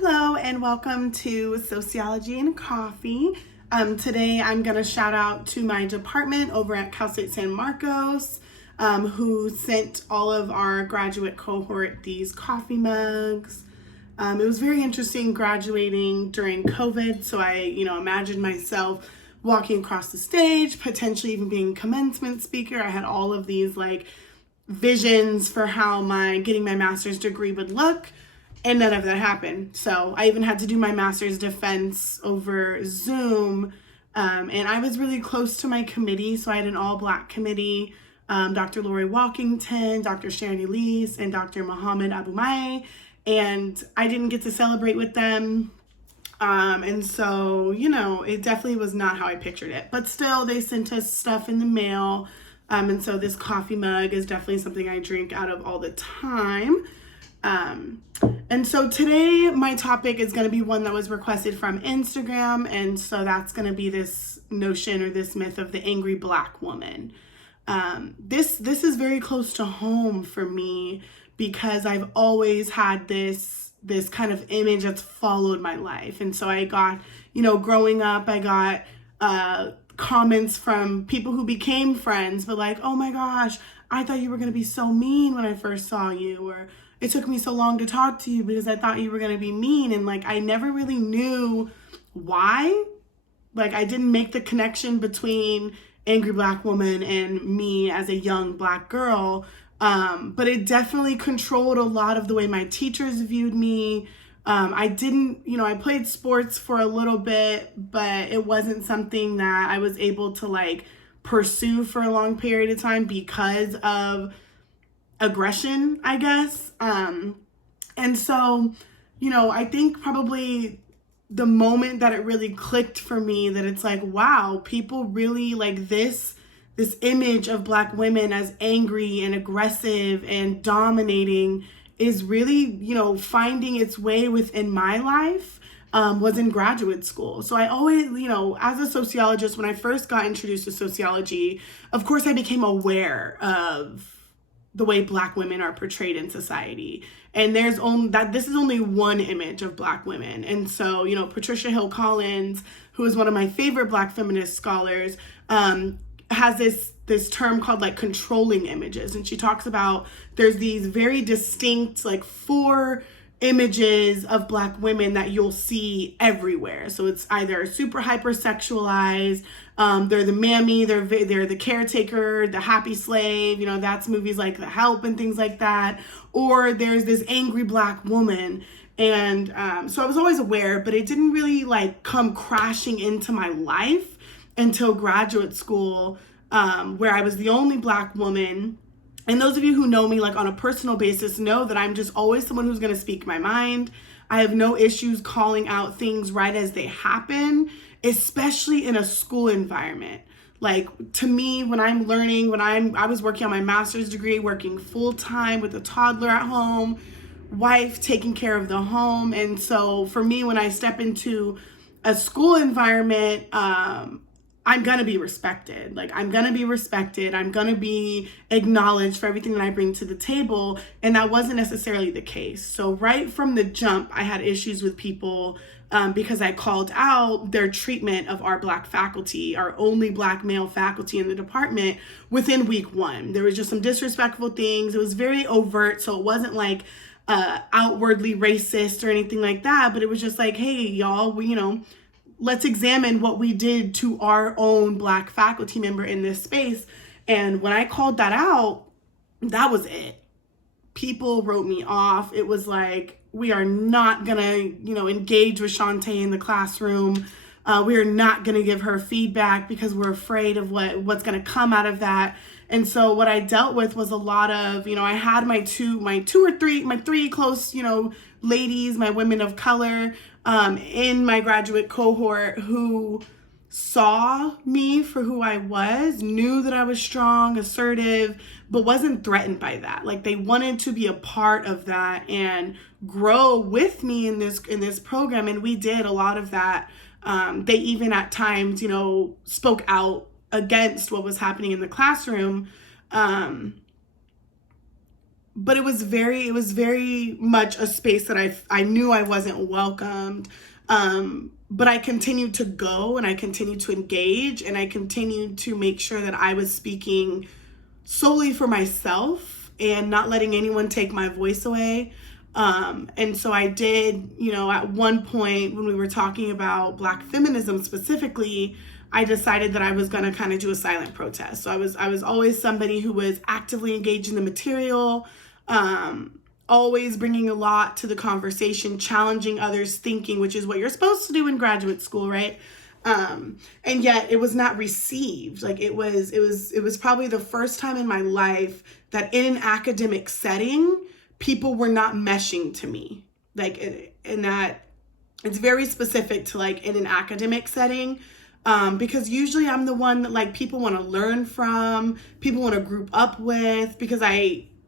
Hello and welcome to Sociology and Coffee. Today I'm going to shout out to my department over at Cal State San Marcos, who sent all of our graduate cohort these coffee mugs. It was very interesting graduating during COVID, so I, imagined myself walking across the stage, potentially even being commencement speaker. I had all of these visions for how getting my master's degree would look. And none of that happened. So I even had to do my master's defense over Zoom. And I was really close to my committee. So I had an all-Black committee, Dr. Lori Walkington, Dr. Sharon Elise, and Dr. Mohammed Abumai. And I didn't get to celebrate with them. And so, it definitely was not how I pictured it. But still, they sent us stuff in the mail. And so this coffee mug is definitely something I drink out of all the time. And so today my topic is going to be one that was requested from Instagram. And so that's going to be this notion or this myth of the angry Black woman. This is very close to home for me because I've always had this kind of image that's followed my life. And so I got, growing up, I got, comments from people who became friends, but like, oh my gosh, I thought you were going to be so mean when I first saw you, or it took me so long to talk to you because I thought you were going to be mean. And I never really knew why. I didn't make the connection between angry Black woman and me as a young Black girl. But it definitely controlled a lot of the way my teachers viewed me. I didn't, I played sports for a little bit, but it wasn't something that I was able to pursue for a long period of time because of aggression, I guess. And so, I think probably the moment that it really clicked for me that it's wow, people really this image of Black women as angry and aggressive and dominating is really, finding its way within my life, was in graduate school. So I always, as a sociologist, when I first got introduced to sociology, of course I became aware of the way Black women are portrayed in society. And this is only one image of Black women. And so, Patricia Hill Collins, who is one of my favorite Black feminist scholars, has this term called controlling images. And she talks about there's these very distinct, 4 images of Black women that you'll see everywhere. So it's either super hypersexualized, they're the mammy, they're the caretaker, the happy slave, that's movies like The Help and things like that. Or there's this angry Black woman. And so I was always aware, but it didn't really come crashing into my life until graduate school, where I was the only Black woman. And those of you who know me on a personal basis know that I'm just always someone who's going to speak my mind. I have no issues calling out things right as they happen, especially in a school environment. To me, when I'm learning, I was working on my master's degree, working full time with a toddler at home, wife taking care of the home. And so for me, when I step into a school environment, I'm going to be respected. I'm going to be respected. I'm going to be acknowledged for everything that I bring to the table. And that wasn't necessarily the case. So right from the jump, I had issues with people because I called out their treatment of our Black faculty, our only Black male faculty in the department within week 1. There was just some disrespectful things. It was very overt. So it wasn't outwardly racist or anything like that. But it was just hey, y'all, let's examine what we did to our own Black faculty member in this space. And when I called that out, that was it. People wrote me off. It was we are not gonna, engage with Shantae in the classroom. We are not gonna give her feedback because we're afraid of what's gonna come out of that. And so what I dealt with was a lot of, I had my three close, ladies, my women of color, in my graduate cohort who saw me for who I was, knew that I was strong, assertive, but wasn't threatened by that. They wanted to be a part of that and grow with me in this program. And we did a lot of that. They even at times, spoke out against what was happening in the classroom. but it was very much a space that I knew I wasn't welcomed. But I continued to go and I continued to engage and I continued to make sure that I was speaking solely for myself and not letting anyone take my voice away. And so I did, at one point when we were talking about Black feminism specifically, I decided that I was going to kind of do a silent protest. So I was always somebody who was actively engaged in the material, always bringing a lot to the conversation, challenging others' thinking, which is what you're supposed to do in graduate school, right? And yet it was not received. Like it was probably the first time in my life that in an academic setting, people were not meshing to me. Like in that it's very specific to like in an academic setting. Because usually I'm the one that like people want to learn from, people want to group up with, because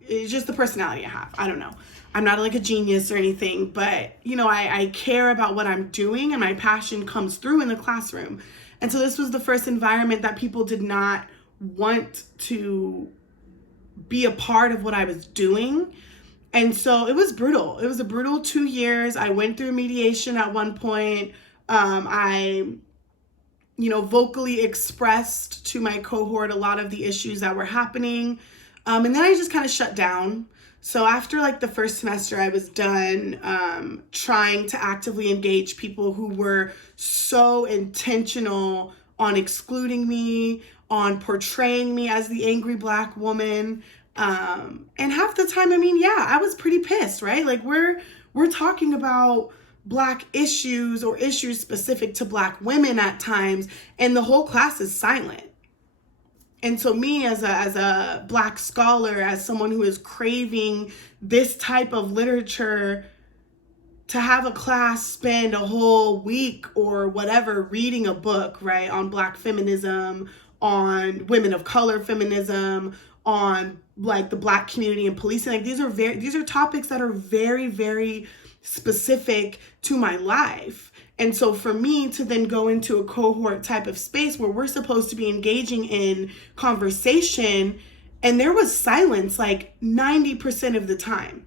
it's just the personality I have. I don't know. I'm not like a genius or anything, but I care about what I'm doing and my passion comes through in the classroom. And so this was the first environment that people did not want to be a part of what I was doing. And so it was brutal. It was a brutal 2 years. I went through mediation at one point. I vocally expressed to my cohort a lot of the issues that were happening. And then I just kind of shut down. So after like the first semester, I was done trying to actively engage people who were so intentional on excluding me, on portraying me as the angry Black woman. And half the time, I was pretty pissed, right? Like we're talking about Black issues or issues specific to Black women at times, and the whole class is silent. And so me as a Black scholar, as someone who is craving this type of literature, to have a class spend a whole week or whatever reading a book, right, on Black feminism, on women of color feminism, on like the Black community and policing, like these are topics that are very, very specific to my life. And so for me to then go into a cohort type of space where we're supposed to be engaging in conversation, and there was silence like 90% of the time.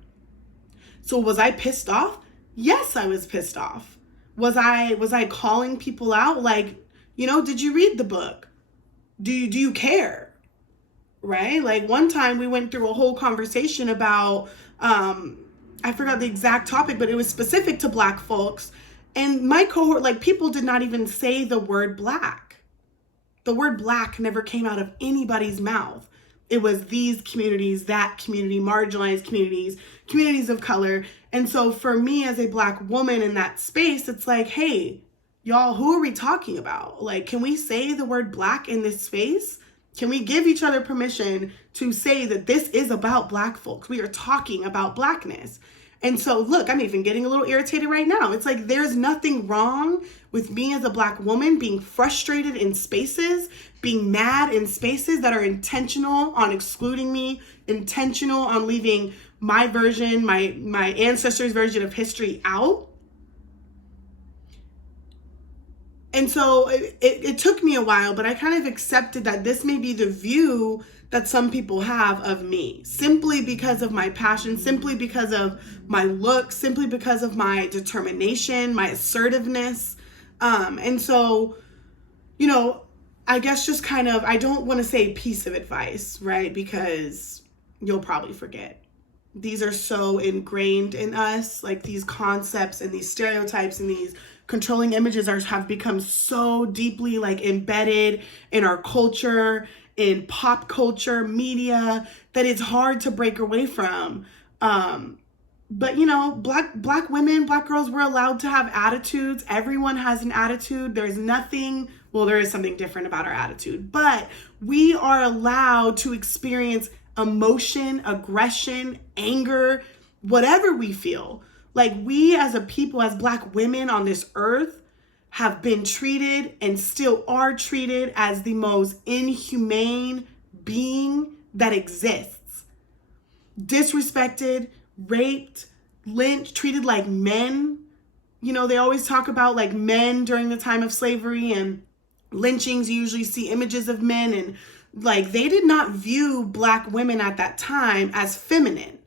So was I pissed off? Yes, I was pissed off. Was I calling people out? Like, did you read the book? Do you care? Right? Like one time we went through a whole conversation about, I forgot the exact topic, but it was specific to Black folks. And my cohort, like people did not even say the word Black. The word Black never came out of anybody's mouth. It was these communities, that community, marginalized communities, communities of color. And so for me as a Black woman in that space, it's like, hey, y'all, who are we talking about? Like, can we say the word Black in this space? Can we give each other permission to say that this is about Black folks? We are talking about Blackness. And so, look, I'm even getting a little irritated right now. It's like there's nothing wrong with me as a Black woman being frustrated in spaces, being mad in spaces that are intentional on excluding me, intentional on leaving my version, my ancestors' version of history out. And so it took me a while, but I kind of accepted that this may be the view that some people have of me, simply because of my passion, simply because of my look, simply because of my determination, my assertiveness. And so, I guess just kind of, I don't want to say piece of advice, right? Because you'll probably forget. These are so ingrained in us, like these concepts and these stereotypes and these controlling images have become so deeply like embedded in our culture, in pop culture, media, that it's hard to break away from. But Black women, Black girls, we're allowed to have attitudes. Everyone has an attitude. There is something different about our attitude, but we are allowed to experience emotion, aggression, anger, whatever we feel. Like we as a people, as Black women on this earth, have been treated and still are treated as the most inhumane being that exists. Disrespected, raped, lynched, treated like men. They always talk about like men during the time of slavery, and lynchings, you usually see images of men, and like they did not view Black women at that time as feminine.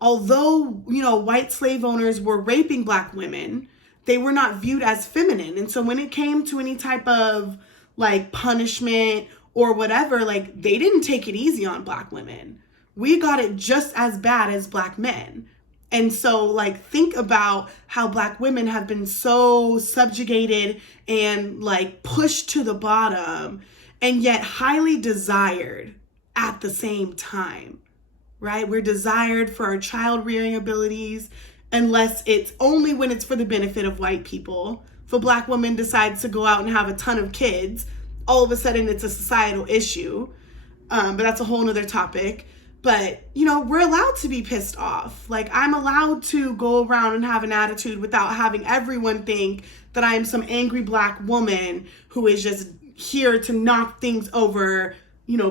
Although, white slave owners were raping Black women, they were not viewed as feminine. And so when it came to any type of like punishment or whatever, like they didn't take it easy on Black women. We got it just as bad as Black men. And so, like, think about how Black women have been so subjugated and like pushed to the bottom and yet highly desired at the same time, right? We're desired for our child rearing abilities, unless it's only when it's for the benefit of white people. If a Black woman decides to go out and have a ton of kids, all of a sudden it's a societal issue. But that's a whole nother topic. But, we're allowed to be pissed off. Like, I'm allowed to go around and have an attitude without having everyone think that I am some angry Black woman who is just here to knock things over,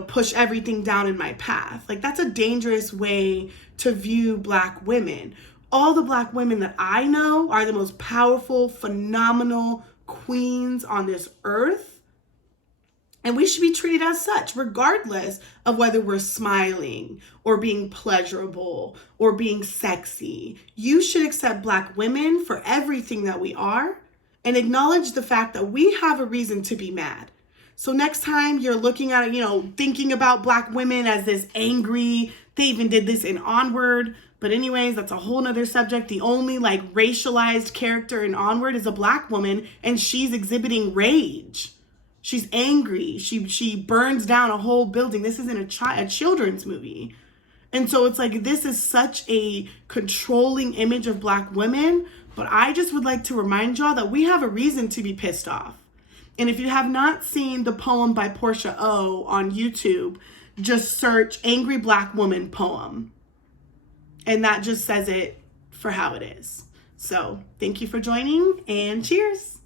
push everything down in my path. Like, that's a dangerous way to view Black women. All the Black women that I know are the most powerful, phenomenal queens on this earth. And we should be treated as such, regardless of whether we're smiling or being pleasurable or being sexy. You should accept Black women for everything that we are and acknowledge the fact that we have a reason to be mad. So next time you're looking at it, thinking about Black women as this angry, they even did this in Onward. But anyways, that's a whole nother subject. The only like racialized character in Onward is a Black woman, and she's exhibiting rage. She's angry. She burns down a whole building. This isn't a children's movie. And so it's like, this is such a controlling image of Black women. But I just would like to remind y'all that we have a reason to be pissed off. And if you have not seen the poem by Portia O on YouTube, just search Angry Black Woman poem. And that just says it for how it is. So thank you for joining, and cheers.